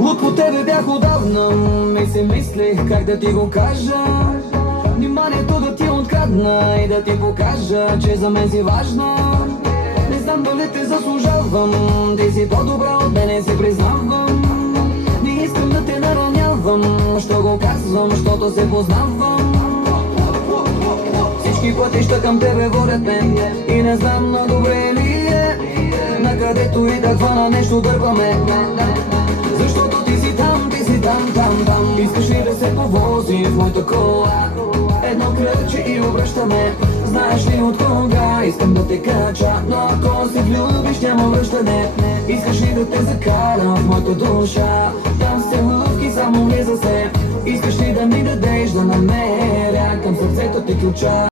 От по тебе бях отдавна и си мислех как да ти го кажа. Вниманието да ти открадна и да ти покажа, че за мен си важна. Не знам дали те заслужавам, ти си по-добра от мене, си признавам. Не искам да те наранявам, що го казвам, щото се познавам. Всички пътища към тебе водят мен и не знам на добре ли е. Накъдето и да хвана нещо дърпаме, защото ти си там, там. Искаш ли да се повози в моята кола? Едно кръче и обръщаме. Знаеш ли от кога искам да те кача? Но ако се влюбиш няма връщане. Искаш ли да те закарам в моята душа? Там се лъвки, само влиза се. Искаш ли да ми дадеш да намеря към сърцето ти ключа?